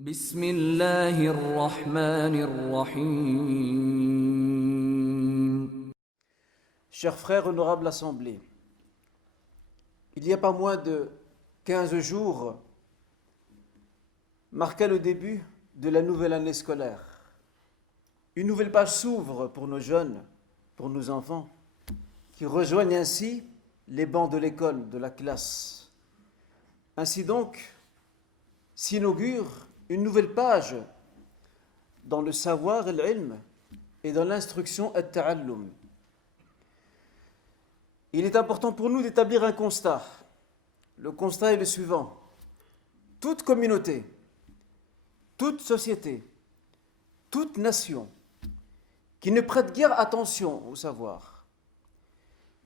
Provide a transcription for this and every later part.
بسم الله الرحمن الرحيم. Chers frères, honorable assemblée, il n'y a pas moins de 15 jours marqua le début de la nouvelle année scolaire. Une nouvelle page s'ouvre pour nos jeunes, pour nos enfants, qui rejoignent ainsi les bancs de l'école, de la classe. Ainsi donc, s'inaugure une nouvelle page dans le savoir et l'ilm et dans l'instruction at-ta'allum. Il est important pour nous d'établir un constat. Le constat est le suivant. Toute communauté, toute société, toute nation qui ne prête guère attention au savoir,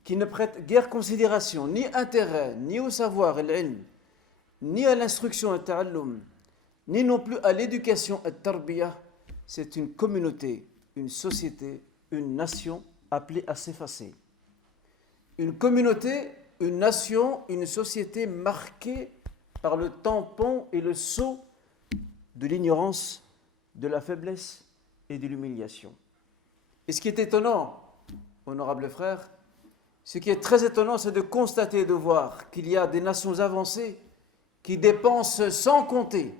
qui ne prête guère considération ni intérêt ni au savoir et l'ilm, ni à l'instruction at-ta'allum, ni non plus à l'éducation at-tarbiyah, c'est une communauté, une société, une nation appelée à s'effacer. Une communauté, une nation, une société marquée par le tampon et le sceau de l'ignorance, de la faiblesse et de l'humiliation. Et ce qui est étonnant, honorables frères, ce qui est très étonnant, c'est de constater et de voir qu'il y a des nations avancées qui dépensent sans compter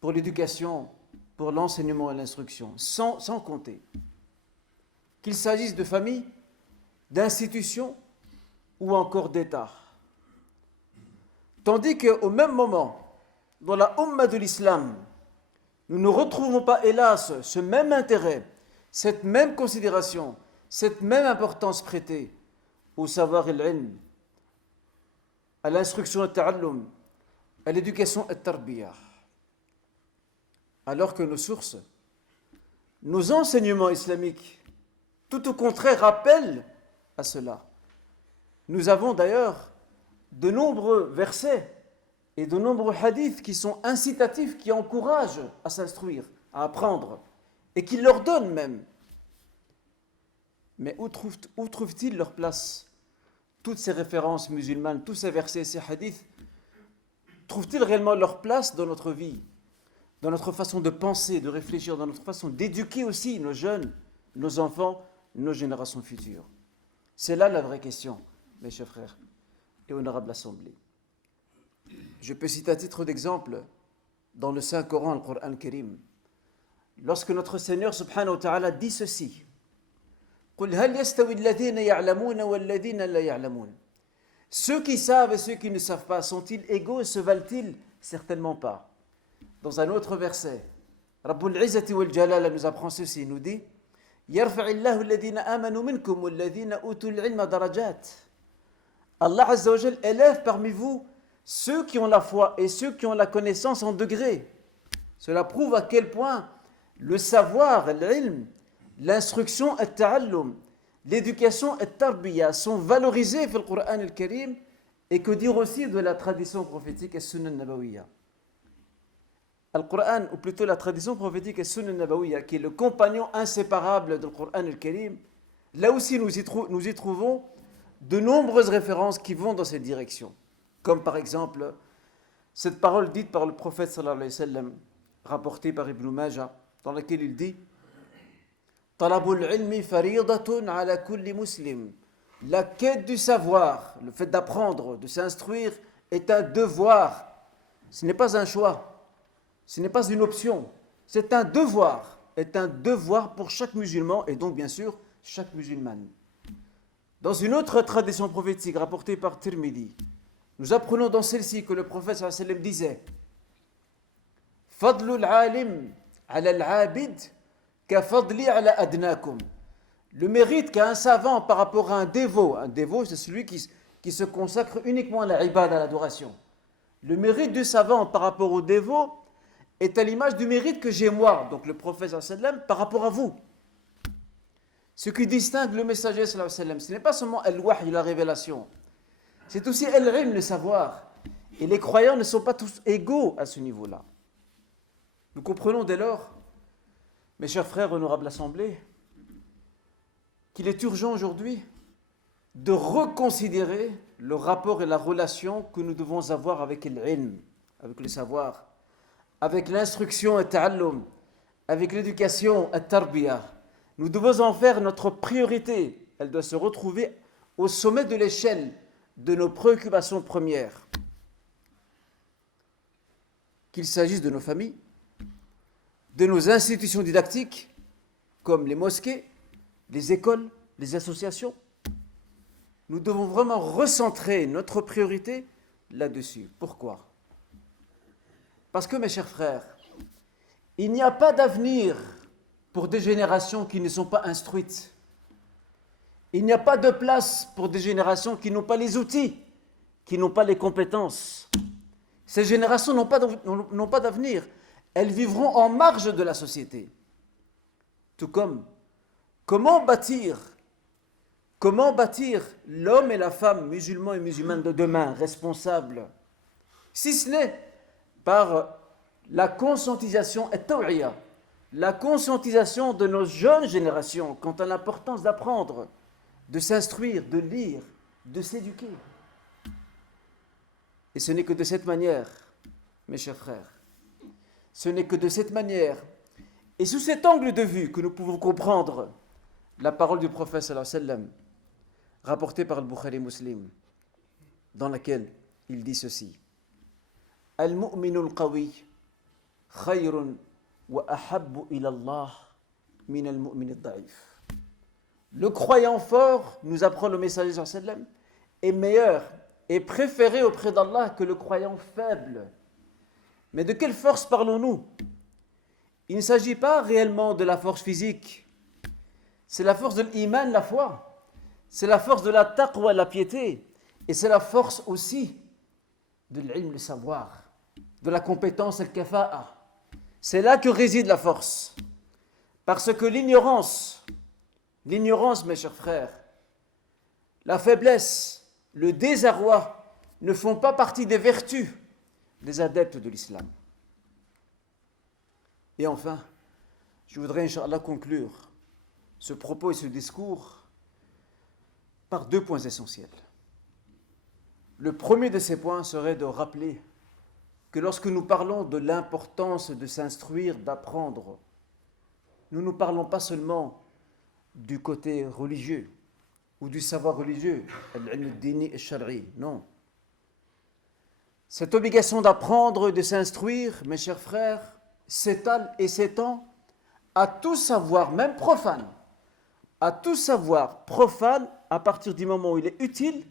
pour l'éducation, pour l'enseignement et l'instruction, sans compter. Qu'il s'agisse de familles, d'institutions ou encore d'États. Tandis qu'au même moment, dans la Ummah de l'Islam, nous ne retrouvons pas, hélas, ce même intérêt, cette même considération, cette même importance prêtée au savoir et l'ilm, à l'instruction et ta'allum, à l'éducation et tarbiyah. Alors que nos sources, nos enseignements islamiques, tout au contraire, rappellent à cela. Nous avons d'ailleurs de nombreux versets et de nombreux hadiths qui sont incitatifs, qui encouragent à s'instruire, à apprendre, et qui leur donnent même. Mais où trouvent-ils leur place? Toutes ces références musulmanes, tous ces versets, ces hadiths, trouvent-ils réellement leur place dans notre vie, dans notre façon de penser, de réfléchir, dans notre façon d'éduquer aussi nos jeunes, nos enfants, nos générations futures? C'est là la vraie question, mes chers frères et honorables assemblées. Je peux citer à titre d'exemple dans le Saint-Coran, le Coran Karim, lorsque notre Seigneur subhanahu wa ta'ala dit ceci: قُلْ هَلْ يَسْتَوِي الَّذِينَ يَعْلَمُونَ وَالَّذِينَ لَا يَعْلَمُونَ. Ceux qui savent et ceux qui ne savent pas, sont-ils égaux et se valent-ils? Certainement pas. Dans un autre verset, Rabbul Izzati wal Jalala nous apprend ceci, il nous dit: يَرْفَعِ اللَّهُ الَّذِينَ آمَنُوا مِنْكُمْ وَالَّذِينَ أُوتُوا الْعِلْمَ دَرَجَاتٍ. Allah Azza wa Jal élève parmi vous ceux qui ont la foi et ceux qui ont la connaissance en degrés. Cela prouve à quel point le savoir, l'ilm, l'instruction, at-ta'allum, l'éducation, at-tarbiyah sont valorisés dans le Coran al-Karim, et que dire aussi de la tradition prophétique et sunnah nabawiyya. Al-Qur'an, ou plutôt la tradition prophétique et sunnah nabawiyya, qui est le compagnon inséparable du Coran al-Karim, là aussi nous y trouvons de nombreuses références qui vont dans cette direction. Comme par exemple cette parole dite par le prophète sallallahu alayhi wa sallam, rapportée par Ibn Majah, dans laquelle il dit: Talabul ilmi faridatun ala kulli muslim. La quête du savoir, le fait d'apprendre, de s'instruire, est un devoir. Ce n'est pas un choix, ce n'est pas une option, c'est un devoir, pour chaque musulman et donc bien sûr chaque musulmane. Dans une autre tradition prophétique rapportée par Tirmidhi, nous apprenons dans celle-ci que le prophète sallallahu alayhi wa sallam disait: Fadlul alim ala al-abid ka fadli ala adnakum. Le mérite qu'a un savant par rapport à un dévot c'est celui qui se consacre uniquement à la ibad, à l'adoration. Le mérite du savant par rapport au dévot est à l'image du mérite que j'ai moi, donc le prophète sallallahu alayhi wa sallam, par rapport à vous. Ce qui distingue le messager sallallahu alayhi wa sallam, ce n'est pas seulement al-wahy, la révélation, c'est aussi al-ilm, le savoir. Et les croyants ne sont pas tous égaux à ce niveau-là. Nous comprenons dès lors, mes chers frères, honorables assemblées, qu'il est urgent aujourd'hui de reconsidérer le rapport et la relation que nous devons avoir avec l'ilm, avec le savoir, avec l'instruction et ta'allum, avec l'éducation et tarbiyah, nous devons en faire notre priorité. Elle doit se retrouver au sommet de l'échelle de nos préoccupations premières. Qu'il s'agisse de nos familles, de nos institutions didactiques, comme les mosquées, les écoles, les associations, nous devons vraiment recentrer notre priorité là-dessus. Pourquoi ? Parce que, mes chers frères, il n'y a pas d'avenir pour des générations qui ne sont pas instruites. Il n'y a pas de place pour des générations qui n'ont pas les outils, qui n'ont pas les compétences. Ces générations n'ont pas d'avenir. Elles vivront en marge de la société. Tout comme, comment bâtir l'homme et la femme, musulmans et musulmanes de demain, responsables, si ce n'est par la conscientisation et taw'iyah, la conscientisation de nos jeunes générations quant à l'importance d'apprendre, de s'instruire, de lire, de s'éduquer. Et ce n'est que de cette manière, mes chers frères, ce n'est que de cette manière, et sous cet angle de vue que nous pouvons comprendre la parole du prophète sallallahu alayhi wa sallam, rapportée par le Bukhari Muslim, dans laquelle il dit ceci: Al-mu'minu al-qawi khayrun wa ahabbu ila Allah min al-mu'min al-da'if. Le croyant fort, nous apprend le messager sallallahu alayhi wa sallam, est meilleur et préféré auprès d'Allah que le croyant faible. Mais de quelle force parlons-nous ? Il ne s'agit pas réellement de la force physique. C'est la force de l'iman, la foi. C'est la force de la taqwa, la piété. Et c'est la force aussi de l'ilm, le savoir, de la compétence, le kafa'a. C'est là que réside la force. Parce que l'ignorance, mes chers frères, la faiblesse, le désarroi ne font pas partie des vertus des adeptes de l'islam. Et enfin, je voudrais, Inch'Allah, conclure ce propos et ce discours par 2 points essentiels. Le premier de ces points serait de rappeler que lorsque nous parlons de l'importance de s'instruire, d'apprendre, nous ne parlons pas seulement du côté religieux ou du savoir religieux, al-ilm ad-dini et al-shar'i, non. Cette obligation d'apprendre et de s'instruire, mes chers frères, s'étale et s'étend à tout savoir, même profane, à tout savoir profane, à partir du moment où il est utile,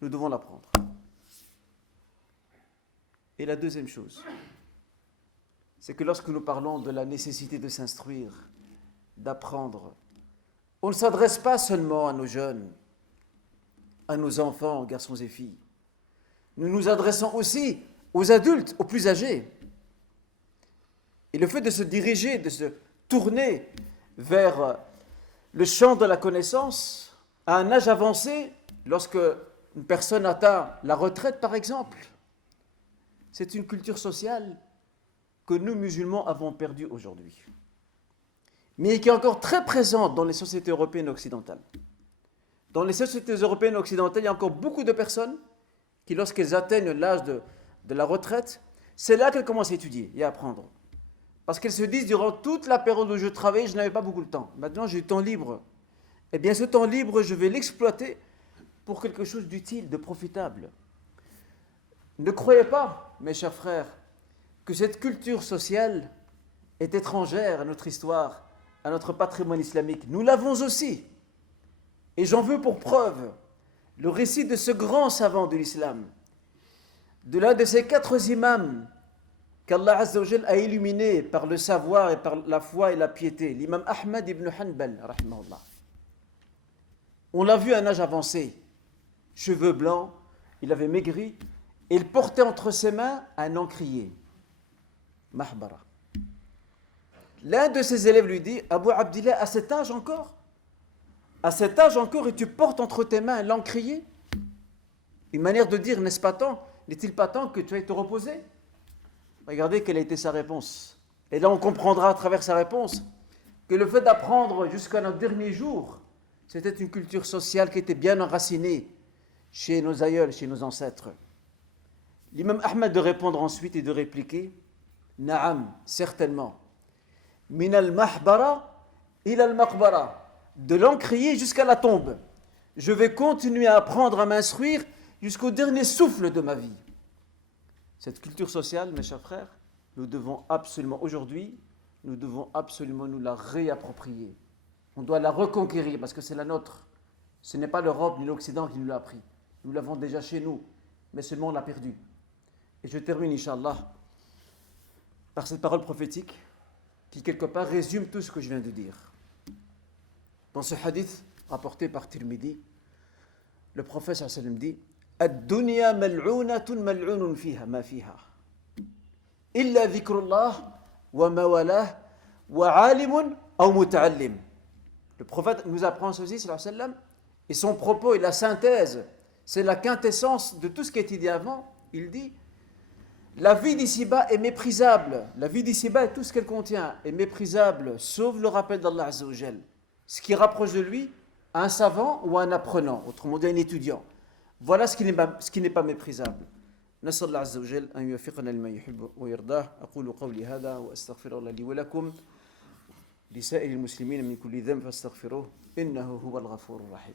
nous devons l'apprendre. Et la deuxième chose, c'est que lorsque nous parlons de la nécessité de s'instruire, d'apprendre, on ne s'adresse pas seulement à nos jeunes, à nos enfants, garçons et filles. Nous nous adressons aussi aux adultes, aux plus âgés. Et le fait de se diriger, de se tourner vers le champ de la connaissance à un âge avancé, lorsque une personne atteint la retraite par exemple, c'est une culture sociale que nous musulmans avons perdue aujourd'hui, mais qui est encore très présente dans les sociétés européennes occidentales. Dans les sociétés européennes occidentales, il y a encore beaucoup de personnes qui, lorsqu'elles atteignent l'âge de la retraite, c'est là qu'elles commencent à étudier et à apprendre. Parce qu'elles se disent, durant toute la période où je travaillais, je n'avais pas beaucoup de temps. Maintenant, j'ai du temps libre. Eh bien, ce temps libre, je vais l'exploiter pour quelque chose d'utile, de profitable. Ne croyez pas, mes chers frères, que cette culture sociale est étrangère à notre histoire, à notre patrimoine islamique. Nous l'avons aussi. Et j'en veux pour preuve le récit de ce grand savant de l'islam, de l'un de ces 4 imams qu'Allah Azza wa Jal a illuminé par le savoir et par la foi et la piété, l'imam Ahmad ibn Hanbal, rahimahullah. On l'a vu à un âge avancé, cheveux blancs, il avait maigri, et il portait entre ses mains un encrier, mahbara. L'un de ses élèves lui dit, Abu Abdillah, à cet âge encore, et tu portes entre tes mains l'encrier? Une manière de dire, n'est-il pas temps que tu ailles te reposer? Regardez quelle a été sa réponse. Et là, on comprendra à travers sa réponse que le fait d'apprendre jusqu'à notre dernier jour, c'était une culture sociale qui était bien enracinée chez nos aïeuls, chez nos ancêtres. L'imam Ahmad de répondre ensuite et de répliquer, Na'am, certainement. Min al-mahbara ila al-maqbara. De l'encrier jusqu'à la tombe. Je vais continuer à apprendre à m'instruire jusqu'au dernier souffle de ma vie. Cette culture sociale, mes chers frères, nous devons absolument, aujourd'hui, nous devons absolument nous la réapproprier. On doit la reconquérir parce que c'est la nôtre. Ce n'est pas l'Europe ni l'Occident qui nous l'a appris. Nous l'avons déjà chez nous, mais seulement on l'a perdu. Et je termine, Inch'Allah, par cette parole prophétique qui, quelque part, résume tout ce que je viens de dire. Dans ce hadith rapporté par Tirmidhi, le prophète sallallahu alayhi wa sallam dit Ad-dunya mal'ounatun mal'ounun fiha ma fiha illa dhikrullah wa mawalah wa alimun aw muta'allim. Le prophète nous apprend ceci, sallallahu alayhi wa sallam, et son propos et la synthèse, c'est la quintessence de tout ce qui a été dit avant. Il dit la vie d'ici-bas est méprisable. La vie d'ici-bas et tout ce qu'elle contient est méprisable, sauf le rappel d'Allah Azza wa Jal. Ce qui rapproche de lui un savant ou un apprenant, autrement dit un étudiant. Voilà ce qui n'est pas méprisable. نسأل الله عز وجل أن يوفقنا لما يحب ويرضاه أقول قولي هذا وأستغفر الله لي ولكم لسائر المسلمين من كل ذنب فاستغفروه إنه هو الغفور الرحيم